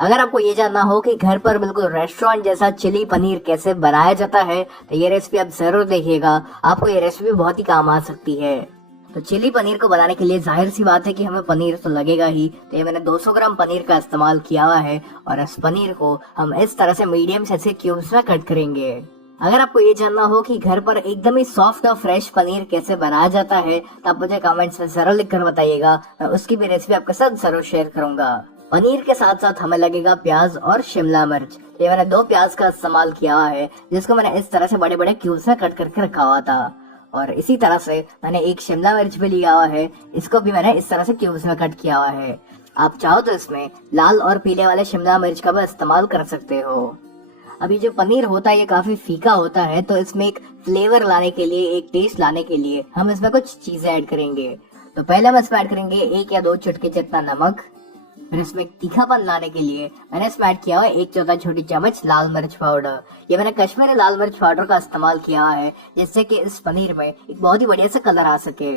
अगर आपको ये जानना हो कि घर पर बिल्कुल रेस्टोरेंट जैसा चिली पनीर कैसे बनाया जाता है तो ये रेसिपी आप जरूर देखिएगा। आपको ये रेसिपी बहुत ही काम आ सकती है। तो चिली पनीर को बनाने के लिए जाहिर सी बात है कि हमें पनीर तो लगेगा ही। तो ये मैंने 200 ग्राम पनीर का इस्तेमाल किया हुआ है और इस पनीर को हम इस तरह से मीडियम साइज के क्यूब्स में कट करेंगे। अगर आपको ये जानना हो कि घर पर एकदम ही सॉफ्ट और फ्रेश पनीर कैसे बनाया जाता है तो आप मुझे कमेंट्स में जरूर लिखकर बताइएगा। मैं उसकी भी रेसिपी आपके साथ जरूर शेयर करूंगा। पनीर के साथ साथ हमें लगेगा प्याज और शिमला मिर्च। ये मैंने 2 प्याज का इस्तेमाल किया हुआ है जिसको मैंने इस तरह से बड़े बड़े क्यूब्स में कट करके रखा हुआ था। और इसी तरह से मैंने एक शिमला मिर्च भी लिया हुआ है, इसको भी मैंने इस तरह से क्यूब्स में कट किया हुआ है। आप चाहो तो इसमें लाल और पीले वाले शिमला मिर्च का भी इस्तेमाल कर सकते हो। अभी जो पनीर होता है ये काफी फीका होता है, तो इसमें एक फ्लेवर लाने के लिए, एक टेस्ट लाने के लिए हम इसमें कुछ चीजें ऐड करेंगे। तो पहले हम इसमें ऐड करेंगे 1 या 2 चुटकी जितना नमक। फिर इसमें तीखापन लाने के लिए मैंने इसमें ऐड किया हुआ 1/4 छोटी चम्मच लाल मिर्च पाउडर। ये मैंने कश्मीरी लाल मिर्च पाउडर का इस्तेमाल किया हुआ है जिससे कि इस पनीर में एक बहुत ही बढ़िया सा कलर आ सके।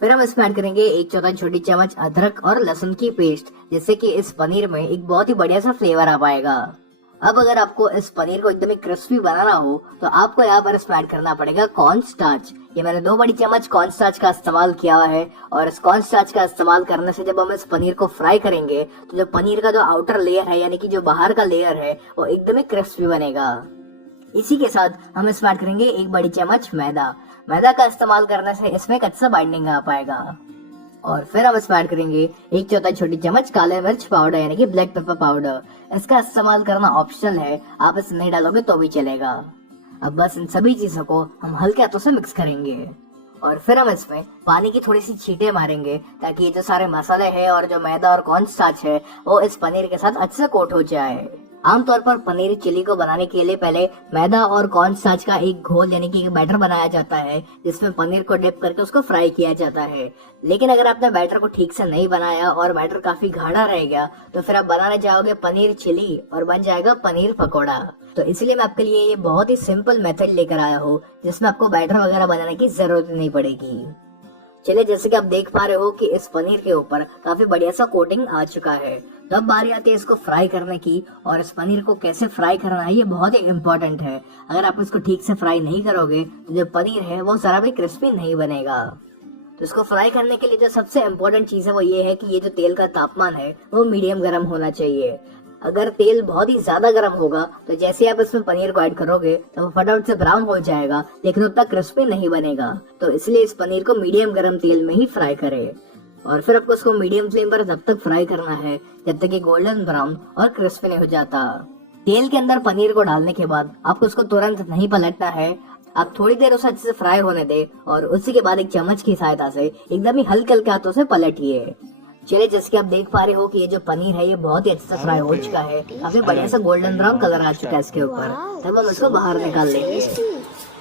फिर हम इसमें ऐड करेंगे 1/4 छोटी चम्मच अदरक और लहसुन की पेस्ट जिससे कि इस पनीर में एक बहुत ही बढ़िया सा फ्लेवर आ पाएगा। अब अगर आपको इस पनीर को एकदम ही क्रिस्पी बनाना हो तो आपको यहाँ पर इसमें ऐड करना पड़ेगा कॉर्न स्टार्च। ये मैंने 2 बड़ी चम्मच कॉर्न स्टार्च का इस्तेमाल किया हुआ है और इस कॉर्न स्टार्च का इस्तेमाल करने से जब हम इस पनीर को फ्राई करेंगे तो जो पनीर का जो आउटर लेयर है यानी कि जो बाहर का लेयर है वो एकदम ही क्रिस्पी बनेगा। इसी के साथ हम इसमें ऐड करेंगे 1 बड़ी चम्मच मैदा। मैदा का इस्तेमाल करने से इसमें एक अच्छा बाइंडिंग आ पाएगा। और फिर हम इसमें ऐड करेंगे 1/4 छोटी चम्मच काले मिर्च पाउडर यानी कि ब्लैक पेपर पाउडर। इसका इस्तेमाल करना ऑप्शनल है, आप इसे नहीं डालोगे तो भी चलेगा। अब बस इन सभी चीजों को हम हल्के हाथों से मिक्स करेंगे और फिर हम इसमें पानी की थोड़ी सी छींटे मारेंगे ताकि ये जो सारे मसाले हैं और जो मैदा और कॉर्न स्टार्च है वो इस पनीर के साथ अच्छे से कोट हो जाए। आमतौर पर पनीर चिली को बनाने के लिए पहले मैदा और कॉर्न स्टार्च का एक घोल यानी कि एक बैटर बनाया जाता है जिसमें पनीर को डिप करके उसको फ्राई किया जाता है। लेकिन अगर आपने बैटर को ठीक से नहीं बनाया और बैटर काफी गाढ़ा रह गया तो फिर आप बनाने जाओगे पनीर चिली और बन जाएगा पनीर पकौड़ा। तो इसलिए मैं आपके लिए ये बहुत ही सिंपल मेथड लेकर आया हूँ जिसमें आपको बैटर वगैरह बनाने की जरूरत नहीं पड़ेगी। चलिए, जैसे कि आप देख पा रहे हो कि इस पनीर के ऊपर काफी बढ़िया सा कोटिंग आ चुका है। तो अब बारी आती है इसको फ्राई करने की और इस पनीर को कैसे फ्राई करना है ये बहुत ही इम्पोर्टेंट है। अगर आप इसको ठीक से फ्राई नहीं करोगे तो जो पनीर है वो जरा भी क्रिस्पी नहीं बनेगा। तो इसको फ्राई करने के लिए जो सबसे इम्पोर्टेंट चीज है वो ये है कि ये जो तेल का तापमान है वो मीडियम गर्म होना चाहिए। अगर तेल बहुत ही ज्यादा गर्म होगा तो जैसे आप इसमें पनीर को ऐड करोगे तो वो फटाफट से ब्राउन हो जाएगा लेकिन उतना क्रिस्पी नहीं बनेगा। तो इसलिए इस पनीर को मीडियम गर्म तेल में ही फ्राई करें और फिर आपको इसको मीडियम फ्लेम पर तब तक फ्राई करना है जब तक ये गोल्डन ब्राउन और क्रिस्पी नहीं हो जाता। तेल के अंदर पनीर को डालने के बाद आपको उसको तुरंत नहीं पलटना है। आप थोड़ी देर उसे अच्छे से फ्राई होने दे और उसी के बाद एक चम्मच की सहायता से एकदम ही हल्के हल्के हाथों से पलटिए। चलिए, जैसे कि आप देख पा रहे हो कि ये जो पनीर है ये बहुत ही अच्छे से फ्राई हो चुका है, काफी बढ़िया सा गोल्डन ब्राउन कलर आ चुका है इसके ऊपर। तब हम इसको बाहर निकाल लेंगे।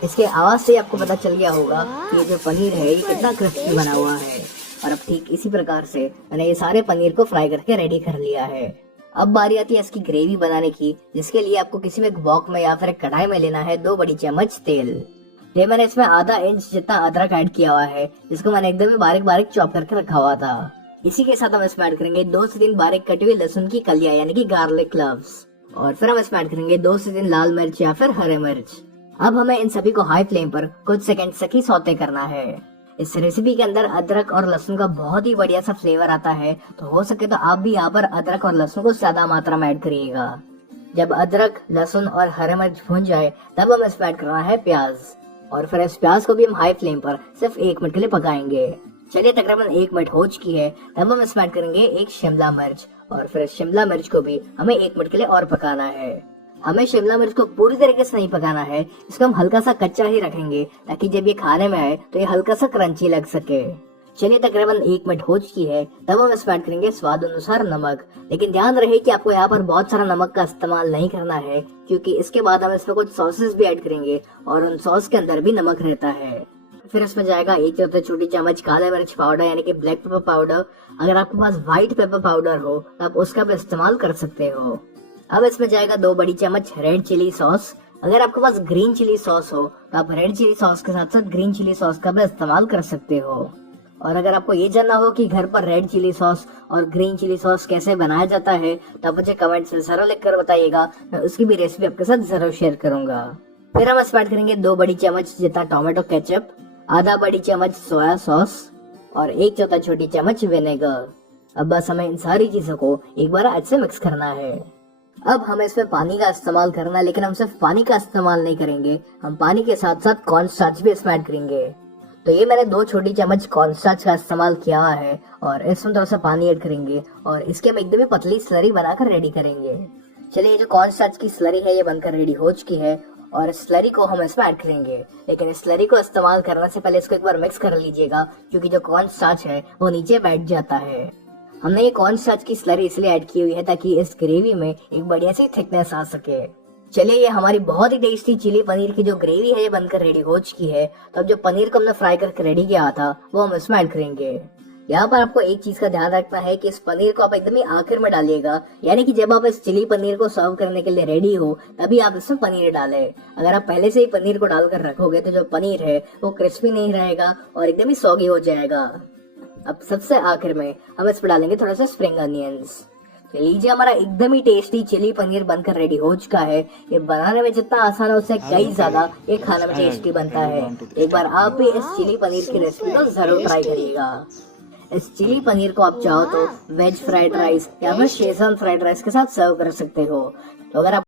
इसके आवाज से आपको पता चल गया होगा कि ये जो पनीर है ये कितना क्रिस्पी बना हुआ है। और अब ठीक इसी प्रकार से मैंने ये सारे पनीर को फ्राई करके रेडी कर लिया है। अब बारी आती है इसकी ग्रेवी बनाने की, जिसके लिए आपको किसी भी एक बॉक में या फिर एक कढ़ाई में लेना है 2 बड़ी चम्मच तेल। ये मैंने इसमें आधा इंच जितना अदरक ऐड किया हुआ है जिसको मैंने एकदम बारीक बारीक चॉप करके रखा हुआ था। इसी के साथ हम इसमें ऐड करेंगे 2 से 3 बारीक कटी हुई लहसुन की कलियां यानी कि गार्लिक क्लव्स। और फिर हम इसमें ऐड करेंगे 2 से 3 लाल मिर्च या फिर हरे मिर्च। अब हमें इन सभी को हाई फ्लेम पर कुछ सेकंड तक ही सौते करना है। इस रेसिपी के अंदर अदरक और लहसुन का बहुत ही बढ़िया सा फ्लेवर आता है, तो हो सके तो आप भी यहाँ पर अदरक और लहसुन को ज्यादा मात्रा में ऐड करिएगा। जब अदरक, लहसुन और हरे मिर्च भून जाए तब हम इसमें ऐड करना है प्याज और फिर इस प्याज को भी हम हाई फ्लेम पर सिर्फ 1 मिनट के लिए पकाएंगे। चलिए, तकरीबन 1 मिनट हो चुकी है। तब हम इसमें ऐड करेंगे 1 शिमला मिर्च और फिर शिमला मिर्च को भी हमें 1 मिनट के लिए और पकाना है। हमें शिमला मिर्च को पूरी तरीके से नहीं पकाना है, इसको हम हल्का सा कच्चा ही रखेंगे ताकि जब ये खाने में आए तो ये हल्का सा क्रंची लग सके। चलिए, तकरीबन 1 मिनट हो चुकी है। तब हम इसमें ऐड करेंगे स्वाद अनुसार नमक। लेकिन ध्यान रहे कि आपको यहाँ पर बहुत सारा नमक का इस्तेमाल नहीं करना है क्योंकि इसके बाद हम इसमें कुछ सॉसेस भी ऐड करेंगे और उन सॉस के अंदर भी नमक रहता है। फिर इसमें जाएगा 1/4 छोटी चम्मच काले मिर्च पाउडर यानी कि ब्लैक पेपर पाउडर। अगर आपके पास व्हाइट पेपर पाउडर हो तो आप उसका भी इस्तेमाल कर सकते हो। अब इसमें जाएगा 2 बड़ी चम्मच रेड चिली सॉस। अगर आपके पास ग्रीन चिली सॉस हो तो आप रेड चिली सॉस के साथ साथ ग्रीन चिली सॉस का भी इस्तेमाल कर सकते हो। और अगर आपको ये जानना हो कि घर पर रेड चिली सॉस और ग्रीन चिली सॉस कैसे बनाया जाता है तो आप मुझे कमेंट से जरूर लिख कर बताइएगा, मैं उसकी भी रेसिपी आपके साथ जरूर शेयर करूंगा। फिर हम इसमें ऐड करेंगे 2 बड़ी चम्मच जितना टोमेटो केचप, आधा बड़ी चम्मच सोया सॉस और 1/4 छोटी चम्मच विनेगर। अब बस हमें इन सारी चीजों को एक बार अच्छे मिक्स करना है। अब हमें इसमें पानी का इस्तेमाल करना है, लेकिन हम सिर्फ पानी का इस्तेमाल नहीं करेंगे, हम पानी के साथ साथ कॉर्न स्टार्च भी इसमें ऐड करेंगे। तो ये मैंने 2 छोटी चम्मच कॉर्न स्टार्च का इस्तेमाल किया है और इसमें थोड़ा सा पानी ऐड करेंगे और इसके हम एकदम ही पतली स्लरी बनाकर रेडी करेंगे। चलिए, जो कॉर्न स्टार्च की स्लरी है ये बनकर रेडी हो चुकी है और इस स्लरी को हम इसमें ऐड करेंगे। लेकिन इस स्लरी को इस्तेमाल करने से पहले इसको एक बार मिक्स कर लीजिएगा, क्योंकि जो कॉर्न स्टार्च है वो नीचे बैठ जाता है। हमने ये कॉर्न स्टार्च की स्लरी इसलिए ऐड की हुई है ताकि इस ग्रेवी में एक बढ़िया सी थिकनेस आ सके। चलिए, ये हमारी बहुत ही टेस्टी चिली पनीर की जो ग्रेवी है ये बनकर रेडी हो चुकी है। तो अब जो पनीर को हमने फ्राई करके रेडी किया था वो हम इसमें ऐड करेंगे। यहाँ पर आपको एक चीज का ध्यान रखना है कि इस पनीर को आप एकदम ही आखिर में डालिएगा, यानी कि जब आप इस चिली पनीर को सर्व करने के लिए रेडी हो तभी आप इसमें पनीर डालें। अगर आप पहले से ही पनीर को डालकर रखोगे तो जो पनीर है वो क्रिस्पी नहीं रहेगा और एकदम ही सॉगी हो जाएगा। अब सबसे आखिर में हम इस पर डालेंगे थोड़ा सा स्प्रिंग अनियंस। लीजिए, हमारा एकदम ही टेस्टी चिली पनीर बनकर रेडी हो चुका है। ये बनाने में जितना आसान है उससे कई ज्यादा ये खाने में टेस्टी बनता है। एक बार आप भी इस चिली पनीर की रेसिपी को जरूर ट्राई करिएगा। इस चिली पनीर को आप चाहो तो वेज फ्राइड राइस या फिर शेजवान फ्राइड राइस के साथ सर्व कर सकते हो। तो अगर आप